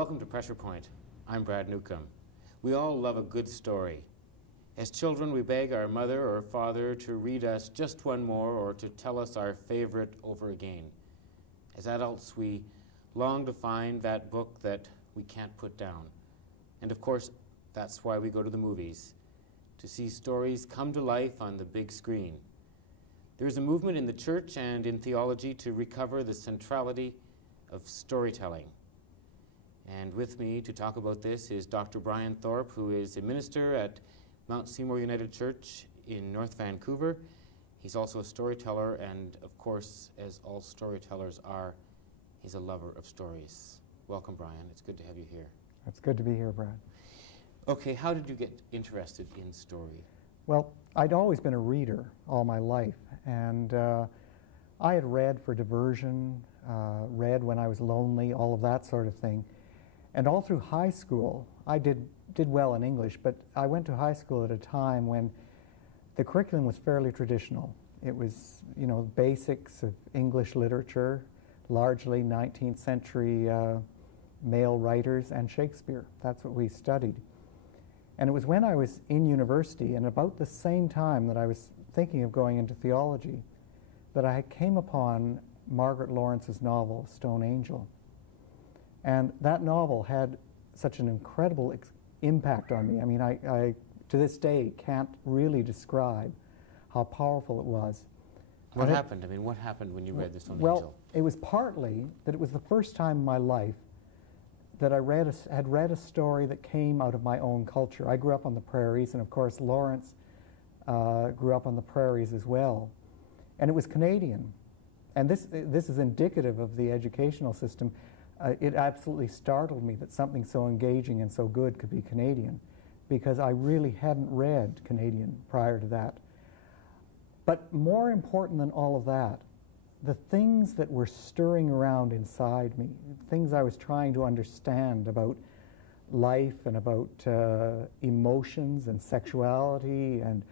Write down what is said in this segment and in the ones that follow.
Welcome to Pressure Point. I'm Brad Newcombe. We all love a good story. As children, we beg our mother or father to read us just one more or to tell us our favorite over again. As adults, we long to find that book that we can't put down. And of course, that's why we go to the movies, to see stories come to life on the big screen. There's a movement in the church and in theology to recover the centrality of storytelling. And with me to talk about this is Dr. Brian Thorpe, who is a minister at Mount Seymour United Church in North Vancouver. He's also a storyteller, and of course, as all storytellers are, he's a lover of stories. Welcome, Brian. It's good to have you here. It's good to be here, Brad. Okay, how did you get interested in story? Well, I'd always been a reader all my life, and I had read for diversion, read when I was lonely, all of that sort of thing. And all through high school, I did well in English, but I went to high school at a time when the curriculum was fairly traditional. It was, you know, basics of English literature, largely 19th century male writers and Shakespeare. That's what we studied. And it was when I was in university, and about the same time that I was thinking of going into theology, that I came upon Margaret Lawrence's novel, Stone Angel. And that novel had such an incredible impact on me. I mean, I to this day can't really describe how powerful it was. What happened? I mean, what happened when you read the Stone Angel? Well, it was partly that it was the first time in my life that I had read a story that came out of my own culture. I grew up on the prairies, and of course Lawrence grew up on the prairies as well. And it was Canadian. And this is indicative of the educational system. It absolutely startled me that something so engaging and so good could be Canadian, because I really hadn't read Canadian prior to that. But more important than all of that, the things that were stirring around inside me, things I was trying to understand about life and about emotions and sexuality and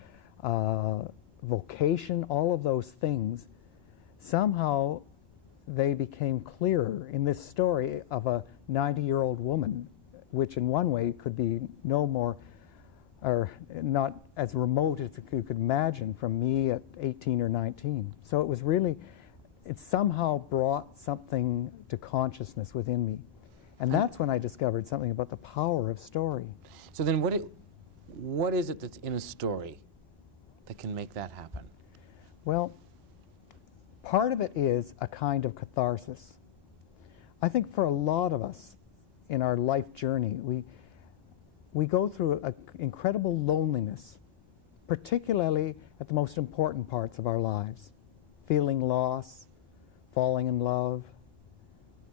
vocation, all of those things, somehow they became clearer in this story of a 90-year-old woman, which in one way could be no more, or not as remote as you could imagine from me at 18 or 19. So it was really, it somehow brought something to consciousness within me. And that's when I discovered something about the power of story. So then what is it that's in a story that can make that happen? Well, part of it is a kind of catharsis. I think for a lot of us in our life journey, we go through an incredible loneliness, particularly at the most important parts of our lives. Feeling loss, falling in love,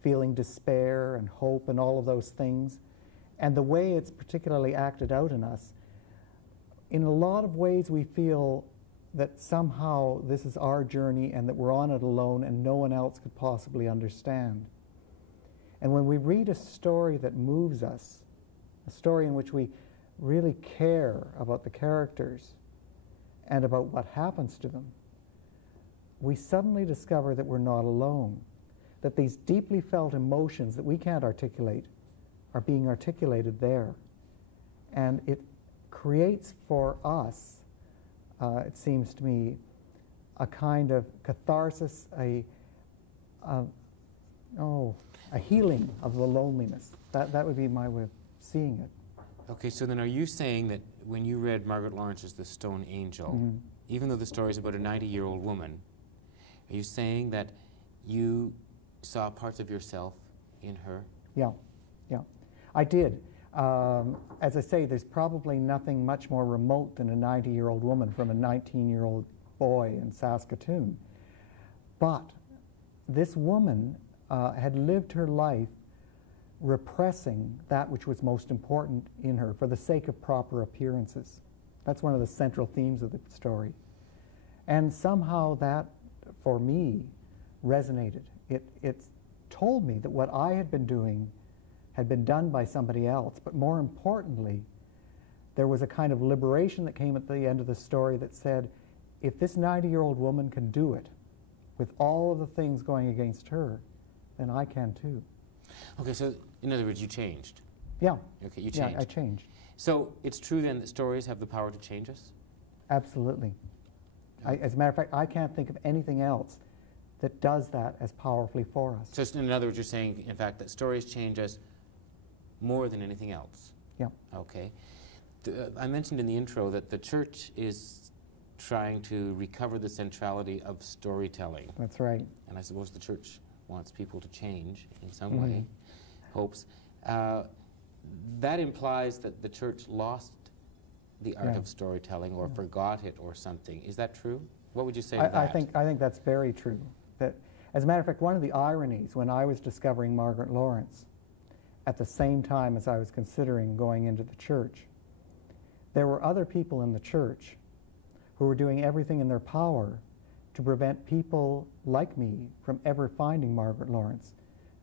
feeling despair and hope and all of those things. And the way it's particularly acted out in us, in a lot of ways we feel that somehow this is our journey and that we're on it alone and no one else could possibly understand. And when we read a story that moves us, a story in which we really care about the characters and about what happens to them, we suddenly discover that we're not alone, that these deeply felt emotions that we can't articulate are being articulated there. And it creates for us, it seems to me, a kind of catharsis, a healing of the loneliness. That would be my way of seeing it. Okay, so then are you saying that when you read Margaret Lawrence's The Stone Angel, even though the story is about a 90-year-old woman, are you saying that you saw parts of yourself in her? Yeah, I did. As I say, there's probably nothing much more remote than a 90-year-old woman from a 19-year-old boy in Saskatoon. But this woman had lived her life repressing that which was most important in her for the sake of proper appearances. That's one of the central themes of the story. And somehow that, for me, resonated. It told me that what I had been doing had been done by somebody else, but more importantly, there was a kind of liberation that came at the end of the story that said, if this 90-year-old woman can do it with all of the things going against her, then I can too. Okay, so in other words, you changed. Yeah. Okay, you changed. Yeah, I changed. So it's true then that stories have the power to change us? Absolutely. As a matter of fact, I can't think of anything else that does that as powerfully for us. So in other words, you're saying, in fact, that stories change us more than anything else? Yeah. Okay. I mentioned in the intro that the church is trying to recover the centrality of storytelling. That's right. And I suppose the church wants people to change in some way, hopes. That implies that the church lost the art of storytelling or forgot it or something. Is that true? What would you say to that? I think that's very true. That, as a matter of fact, one of the ironies when I was discovering Margaret Lawrence, at the same time as I was considering going into the church, there were other people in the church who were doing everything in their power to prevent people like me from ever finding Margaret Lawrence.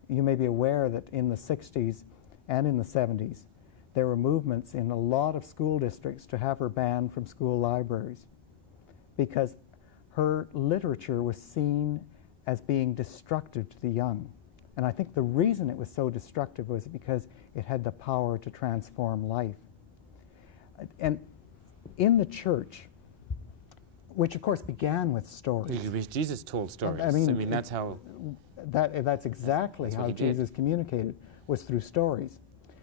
You may be aware that in the 60s and in the 70s, there were movements in a lot of school districts to have her banned from school libraries because her literature was seen as being destructive to the young. And I think the reason it was so destructive was because it had the power to transform life. And in the church, which of course began with stories. Because Jesus told stories. I mean that's how... That's exactly how Jesus communicated, was through stories.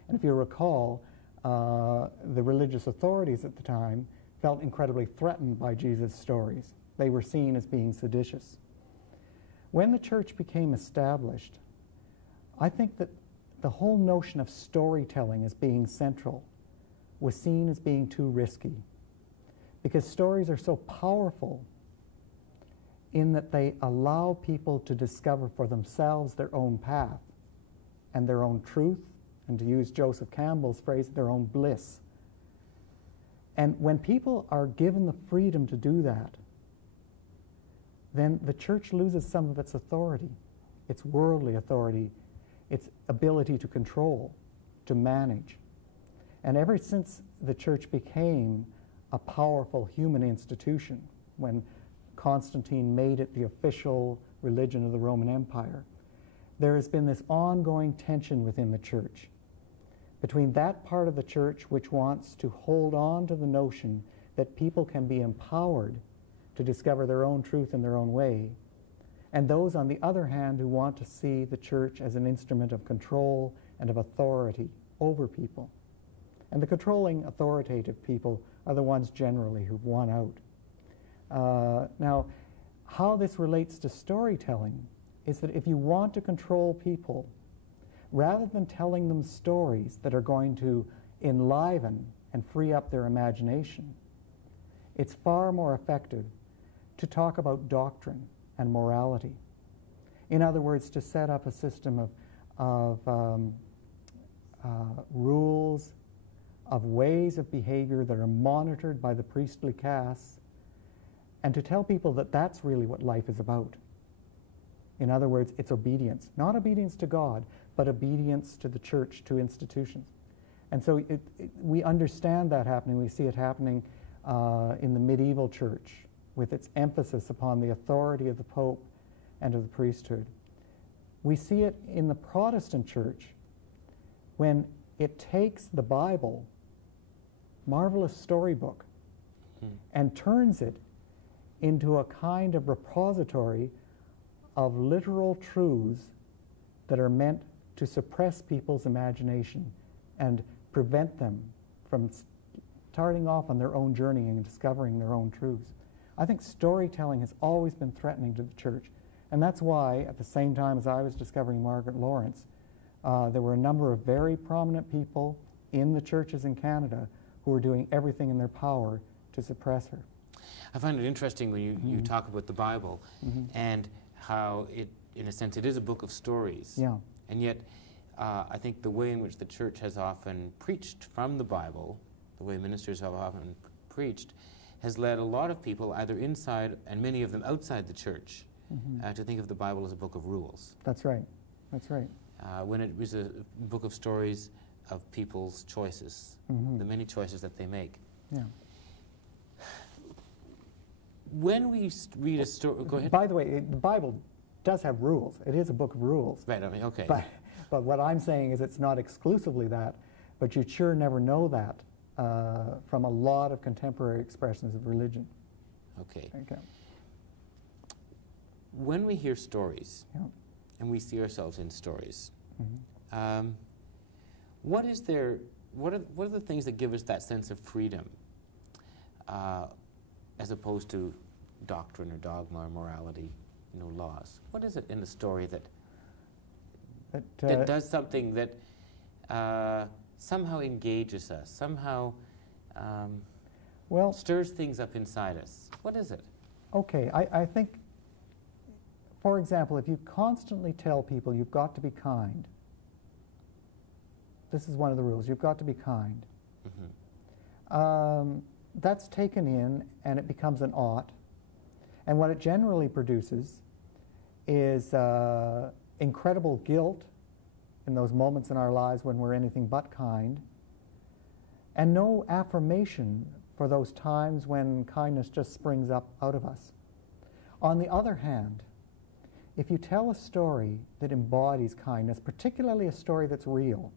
And if you recall, the religious authorities at the time felt incredibly threatened by Jesus' stories. They were seen as being seditious. When the church became established, I think that the whole notion of storytelling as being central was seen as being too risky, because stories are so powerful in that they allow people to discover for themselves their own path and their own truth, and to use Joseph Campbell's phrase, their own bliss. And when people are given the freedom to do that, then the church loses some of its authority, its worldly authority, its ability to control, to manage. And ever since the church became a powerful human institution, when Constantine made it the official religion of the Roman Empire, there has been this ongoing tension within the church between that part of the church which wants to hold on to the notion that people can be empowered to discover their own truth in their own way, and those, on the other hand, who want to see the church as an instrument of control and of authority over people. And the controlling, authoritative people are the ones generally who've won out. Now, how this relates to storytelling is that if you want to control people, rather than telling them stories that are going to enliven and free up their imagination, it's far more effective to talk about doctrine and morality. In other words, to set up a system of rules, of ways of behavior that are monitored by the priestly castes, and to tell people that that's really what life is about. In other words, it's obedience. Not obedience to God, but obedience to the church, to institutions. And so we understand that happening. We see it happening in the medieval church, with its emphasis upon the authority of the Pope and of the priesthood. We see it in the Protestant church when it takes the Bible, marvelous storybook, and turns it into a kind of repository of literal truths that are meant to suppress people's imagination and prevent them from starting off on their own journey and discovering their own truths. I think storytelling has always been threatening to the church, and that's why, at the same time as I was discovering Margaret Lawrence, there were a number of very prominent people in the churches in Canada who were doing everything in their power to suppress her. I find it interesting when you talk about the Bible and how it, in a sense, it is a book of stories. Yeah. And yet, I think the way in which the church has often preached from the Bible, the way ministers have often preached, has led a lot of people, either inside and many of them outside the church, to think of the Bible as a book of rules. That's right. That's right. When it was a book of stories of people's choices, the many choices that they make. Yeah. When we read a story, go ahead. By the way, the Bible does have rules. It is a book of rules. Right, I mean, okay. But what I'm saying is it's not exclusively that, but you'd sure never know that from a lot of contemporary expressions of religion. Okay. Okay. When we hear stories, Yeah. and we see ourselves in stories, Mm-hmm. what are the things that give us that sense of freedom, as opposed to doctrine or dogma or morality, laws? What is it in the story that does something that somehow engages us, somehow stirs things up inside us? What is it? Okay, I think, for example, if you constantly tell people you've got to be kind, this is one of the rules, you've got to be kind. Mm-hmm. That's taken in and it becomes an ought. And what it generally produces is incredible guilt in those moments in our lives when we're anything but kind, and no affirmation for those times when kindness just springs up out of us. On the other hand, if you tell a story that embodies kindness, particularly a story that's real,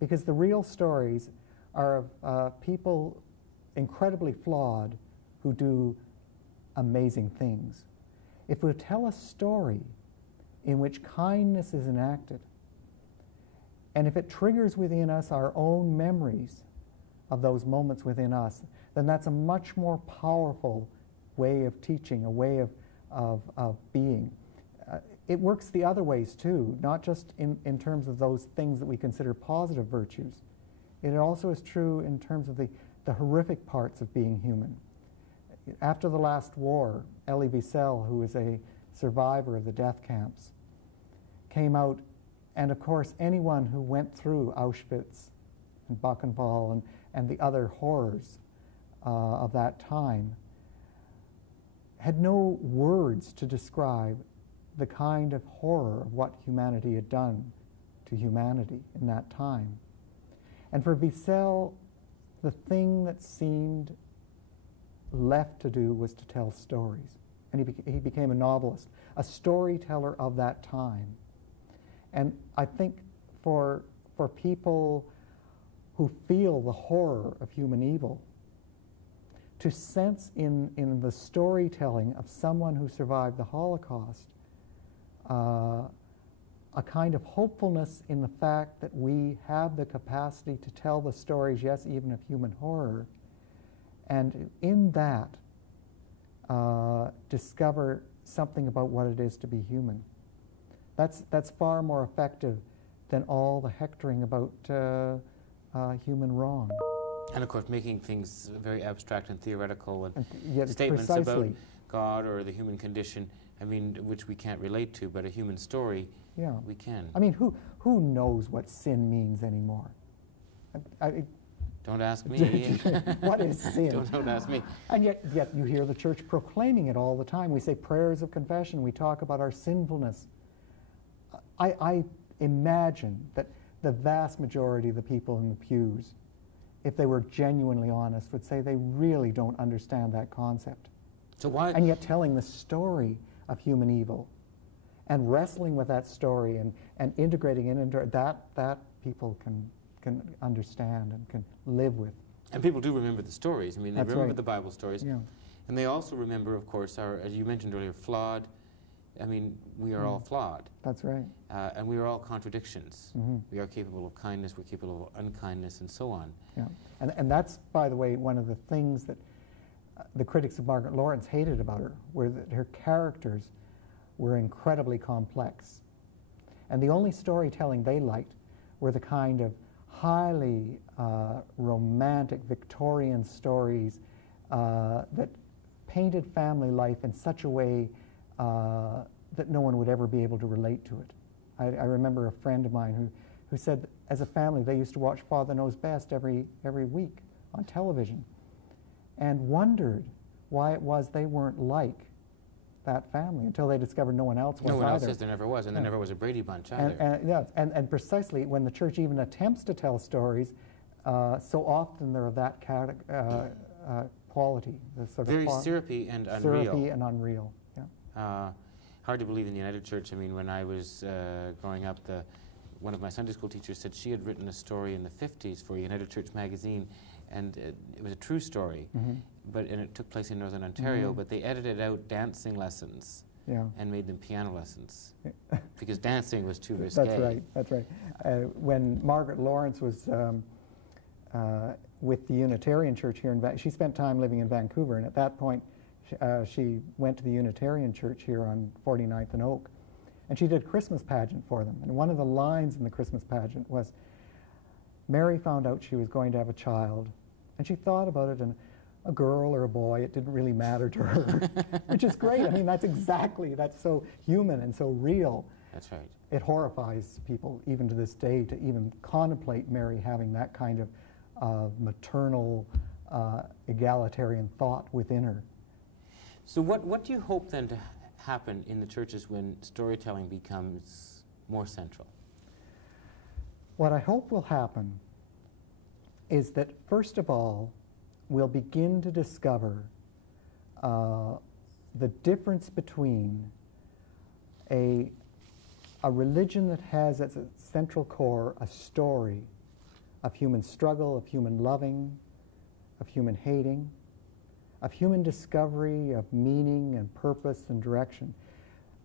because the real stories are of people incredibly flawed who do amazing things. If we tell a story in which kindness is enacted, and if it triggers within us our own memories of those moments within us, then that's a much more powerful way of teaching, a way of being. It works the other ways too, not just in terms of those things that we consider positive virtues. It also is true in terms of the horrific parts of being human. After the last war, Elie Wiesel, who is a survivor of the death camps, came out, and of course anyone who went through Auschwitz and Buchenwald and the other horrors of that time had no words to describe the kind of horror of what humanity had done to humanity in that time. And for Wiesel, the thing that seemed left to do was to tell stories. And he became a novelist, a storyteller of that time. And I think for people who feel the horror of human evil, to sense in the storytelling of someone who survived the Holocaust a kind of hopefulness in the fact that we have the capacity to tell the stories, yes, even of human horror, and in that discover something about what it is to be human. That's far more effective than all the hectoring about human wrong. And of course, making things very abstract and theoretical, and yet statements precisely about God or the human condition, I mean, which we can't relate to, but a human story, yeah, we can. I mean, who knows what sin means anymore? Don't ask me. What is sin? Don't ask me. And yet you hear the church proclaiming it all the time. We say prayers of confession. We talk about our sinfulness. I imagine that the vast majority of the people in the pews, if they were genuinely honest, would say they really don't understand that concept. So why? And yet telling the story of human evil and wrestling with that story and integrating it into that people can understand and can live with. And people do remember the stories. I mean, they remember the Bible stories. Yeah. And they also remember, of course, our, as you mentioned earlier, flawed. I mean, we are all flawed. That's right. And we are all contradictions. Mm-hmm. We are capable of kindness, we're capable of unkindness, and so on. Yeah. And that's, by the way, one of the things that the critics of Margaret Lawrence hated about her, were that her characters were incredibly complex. And the only storytelling they liked were the kind of highly romantic Victorian stories that painted family life in such a way that no one would ever be able to relate to it. I remember a friend of mine who said as a family they used to watch Father Knows Best every week on television and wondered why it was they weren't like that family until they discovered no one else was either. No one else says there never was, and there never was a Brady Bunch either. And precisely when the church even attempts to tell stories, so often they're of that quality. The sort very of syrupy and unreal. Syrupy and unreal, yeah. Hard to believe in the United Church. I mean, when I was growing up, one of my Sunday school teachers said she had written a story in the 50s for United Church magazine, and it was a true story, and it took place in Northern Ontario, but they edited out dancing lessons and made them piano lessons because dancing was too risque. That's right, that's right. When Margaret Lawrence was with the Unitarian Church here in she spent time living in Vancouver, and at that point she went to the Unitarian Church here on 49th and Oak, and she did a Christmas pageant for them. And one of the lines in the Christmas pageant was, Mary found out she was going to have a child, and she thought about it, and a girl or a boy, it didn't really matter to her, which is great. I mean, that's so human and so real. That's right. It horrifies people, even to this day, to even contemplate Mary having that kind of maternal, egalitarian thought within her. So what do you hope then to happen in the churches when storytelling becomes more central? What I hope will happen is that, first of all, we'll begin to discover the difference between a religion that has as its central core a story of human struggle, of human loving, of human hating, of human discovery, of meaning and purpose and direction.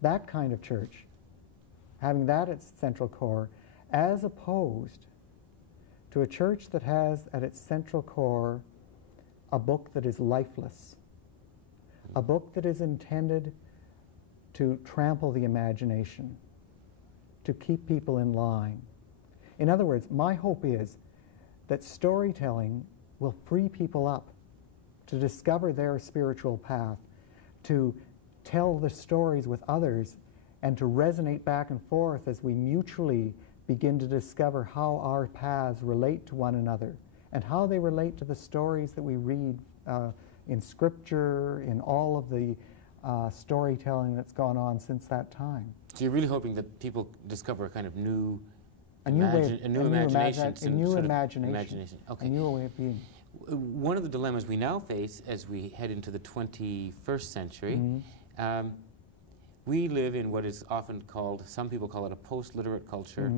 That kind of church, having that at its central core, as opposed to a church that has at its central core a book that is lifeless, a book that is intended to trample the imagination, to keep people in line. In other words, my hope is that storytelling will free people up to discover their spiritual path, to tell the stories with others, and to resonate back and forth as we mutually begin to discover how our paths relate to one another and how they relate to the stories that we read in Scripture, in all of the storytelling that's gone on since that time. So you're really hoping that people discover a kind of new imagination. A new imagination. Okay. A new way of being. One of the dilemmas we now face as we head into the 21st century, we live in what is often called, some people call it a post-literate culture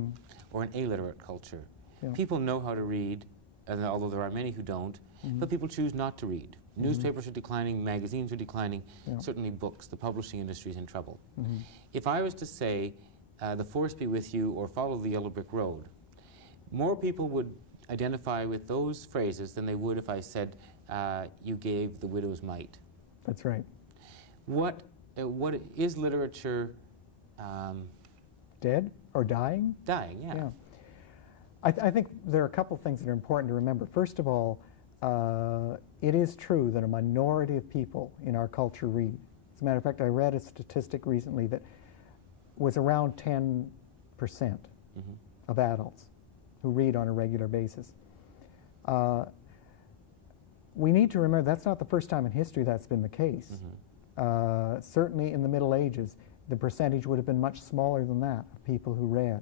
or an illiterate culture. Yeah. People know how to read, and although there are many who don't, but people choose not to read. Newspapers are declining, magazines are declining, certainly books, the publishing industry is in trouble. If I was to say, the force be with you or follow the yellow brick road, more people would identify with those phrases than they would if I said, you gave the widow's mite. That's right. What is literature dead or dying? Dying, yeah. I think there are a couple things that are important to remember. First of all, it is true that a minority of people in our culture read. As a matter of fact, I read a statistic recently that was around 10% of adults who read on a regular basis. We need to remember that's not the first time in history that's been the case. Certainly in the Middle Ages, the percentage would have been much smaller than that of people who read.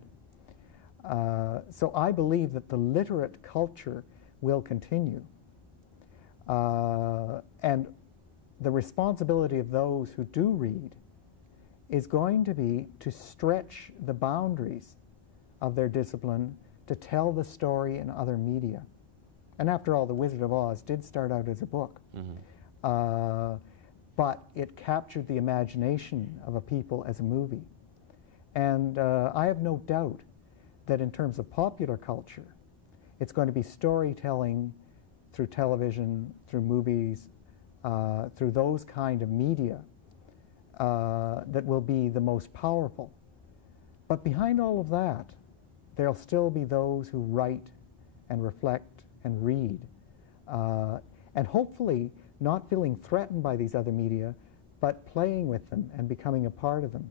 So I believe that the literate culture will continue. And the responsibility of those who do read is going to be to stretch the boundaries of their discipline to tell the story in other media. And after all, The Wizard of Oz did start out as a book. But it captured the imagination of a people as a movie. And I have no doubt that in terms of popular culture, it's going to be storytelling through television, through movies, through those kind of media that will be the most powerful. But behind all of that, there'll still be those who write and reflect and read, and hopefully not feeling threatened by these other media, but playing with them and becoming a part of them.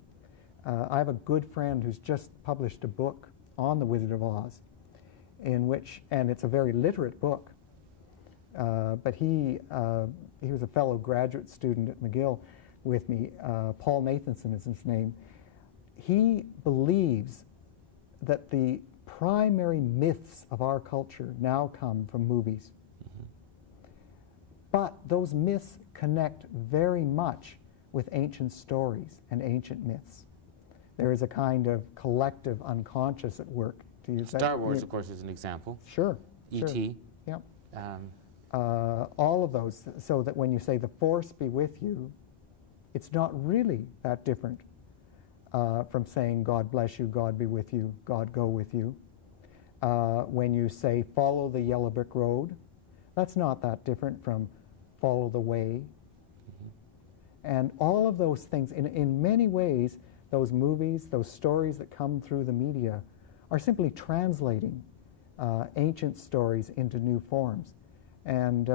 I have a good friend who's just published a book on The Wizard of Oz, in which, and it's a very literate book, but he was a fellow graduate student at McGill with me. Paul Nathanson is his name. He believes that the primary myths of our culture now come from movies. But those myths connect very much with ancient stories and ancient myths. There is a kind of collective unconscious at work. To use Star Wars, of course, is an example. Sure. E.T. Sure. All of those, so that when you say the Force be with you, it's not really that different from saying God bless you, God be with you, God go with you. When you say follow the yellow brick road, that's not that different from follow the way. And all of those things, in many ways, those movies, those stories that come through the media are simply translating ancient stories into new forms. And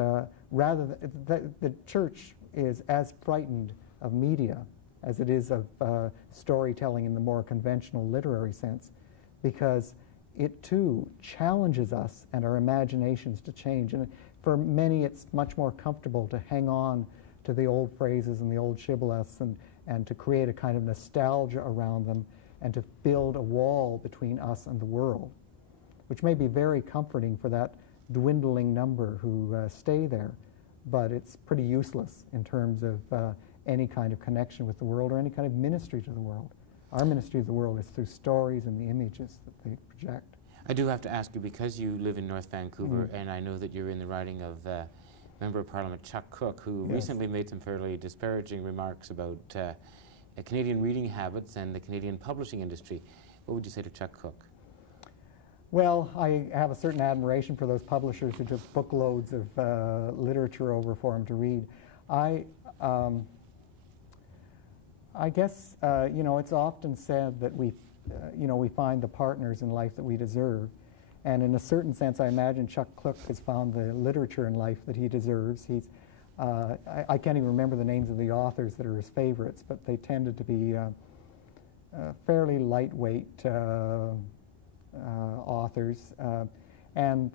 rather, the church is as frightened of media as it is of storytelling in the more conventional literary sense, because it too challenges us and our imaginations to change. And for many, it's much more comfortable to hang on to the old phrases and the old shibboleths and to create a kind of nostalgia around them and to build a wall between us and the world, which may be very comforting for that dwindling number who stay there, but it's pretty useless in terms of any kind of connection with the world or any kind of ministry to the world. Our ministry of the world is through stories and the images that they project. I do have to ask you, because you live in North Vancouver, and I know that you're in the riding of Member of Parliament Chuck Cook, who recently made some fairly disparaging remarks about Canadian reading habits and the Canadian publishing industry. What would you say to Chuck Cook? Well, I have a certain admiration for those publishers who took bookloads of literature over for him to read. I guess, you know, it's often said that we find the partners in life that we deserve. And in a certain sense, I imagine Chuck Cook has found the literature in life that he deserves. I can't even remember the names of the authors that are his favorites, but they tended to be fairly lightweight authors. And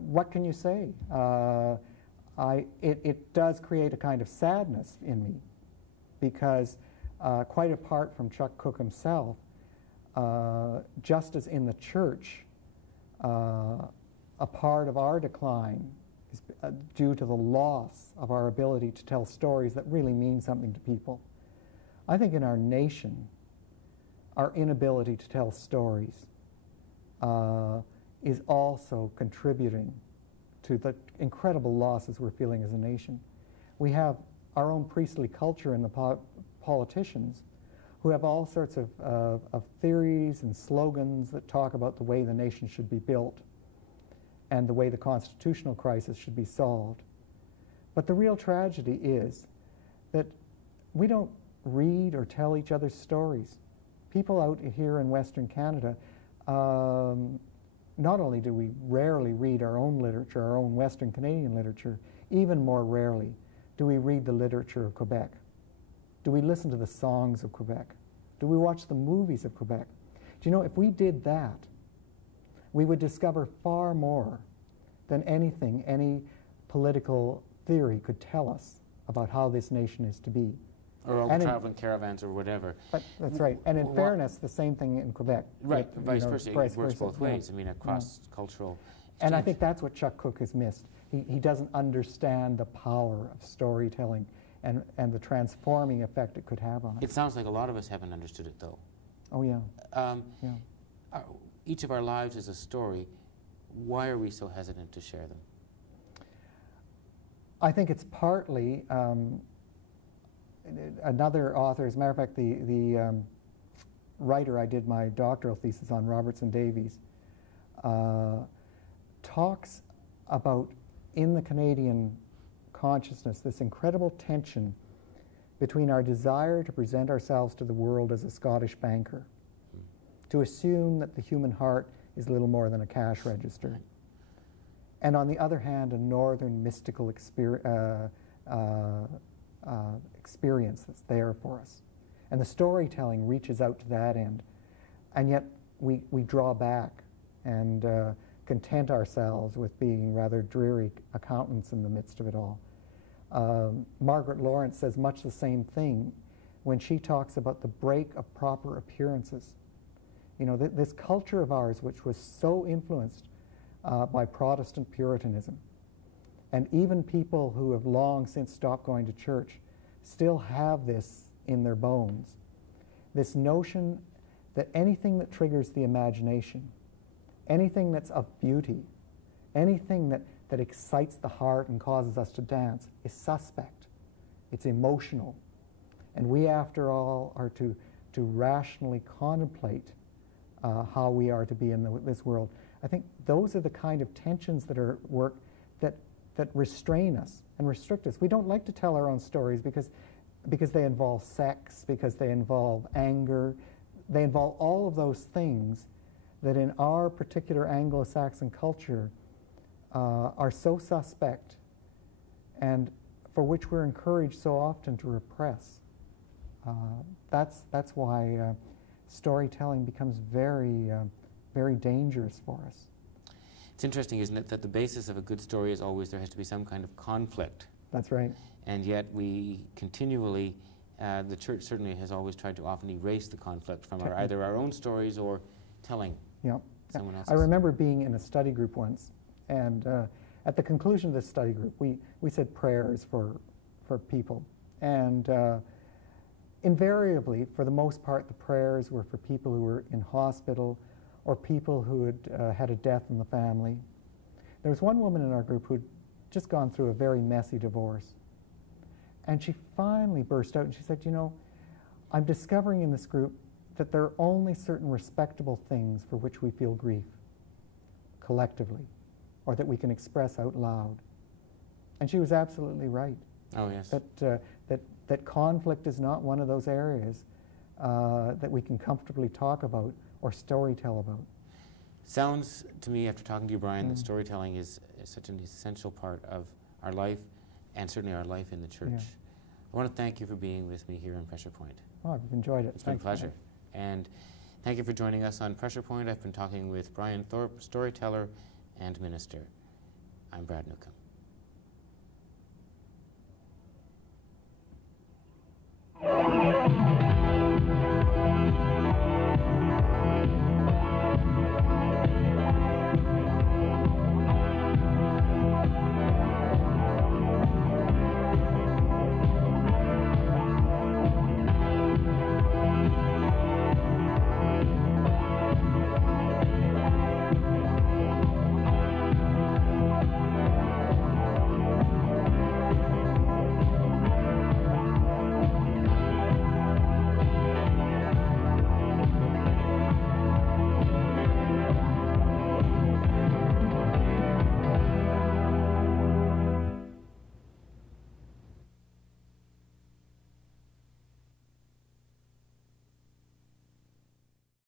what can you say? It does create a kind of sadness in me, because quite apart from Chuck Cook himself, just as in the church, a part of our decline is due to the loss of our ability to tell stories that really mean something to people. I think in our nation, our inability to tell stories is also contributing to the incredible losses we're feeling as a nation. We have our own priestly culture in the politicians who have all sorts of theories and slogans that talk about the way the nation should be built and the way the constitutional crisis should be solved. But the real tragedy is that we don't read or tell each other's stories. People out here in Western Canada, not only do we rarely read our own literature, our own Western Canadian literature, even more rarely do we read the literature of Quebec. Do we listen to the songs of Quebec? Do we watch the movies of Quebec? Do you know, if we did that, we would discover far more than anything any political theory could tell us about how this nation is to be. Or traveling caravans or whatever. But that's right. And in fairness, the same thing in Quebec. Right, vice versa. It works both ways. I mean, across cultural exchange. And I think that's what Chuck Cook has missed. He doesn't understand the power of storytelling and the transforming effect it could have on us. It sounds like a lot of us haven't understood it, though. Oh, yeah. Each of our lives is a story. Why are we so hesitant to share them? I think it's partly another author, as a matter of fact, the writer I did my doctoral thesis on, Robertson Davies, talks about, in the Canadian consciousness, this incredible tension between our desire to present ourselves to the world as a Scottish banker, to assume that the human heart is little more than a cash register, and on the other hand, a northern mystical experience that's there for us. And the storytelling reaches out to that end, and yet we draw back and content ourselves with being rather dreary accountants in the midst of it all. Margaret Lawrence says much the same thing when she talks about the break of proper appearances. You know, this culture of ours, which was so influenced by Protestant Puritanism, and even people who have long since stopped going to church still have this in their bones. this notion that anything that triggers the imagination, anything that's of beauty, anything that excites the heart and causes us to dance is suspect. It's emotional. And we, after all, are to rationally contemplate how we are to be in this world. I think those are the kind of tensions that are at work that restrain us and restrict us. We don't like to tell our own stories because they involve sex, because they involve anger. They involve all of those things that in our particular Anglo-Saxon culture are so suspect and for which we're encouraged so often to repress. That's why storytelling becomes very, very dangerous for us. It's interesting, isn't it, that the basis of a good story is always there has to be some kind of conflict. That's right. And yet we continually, the church certainly has always tried to often erase the conflict from either our own stories or telling someone else's. I remember being in a study group once, and at the conclusion of this study group, we said prayers for people. And invariably, for the most part, the prayers were for people who were in hospital or people who had had a death in the family. There was one woman in our group who'd just gone through a very messy divorce. And she finally burst out and she said, you know, I'm discovering in this group that there are only certain respectable things for which we feel grief collectively, or that we can express out loud. And she was absolutely right. Oh, yes. That conflict is not one of those areas that we can comfortably talk about or storytell about. Sounds to me, after talking to you, Brian, that storytelling is such an essential part of our life, and certainly our life in the church. Yeah. I want to thank you for being with me here on Pressure Point. Oh, I've enjoyed it. It's been a pleasure. And thank you for joining us on Pressure Point. I've been talking with Brian Thorpe, storyteller and minister. I'm Brad Newcombe.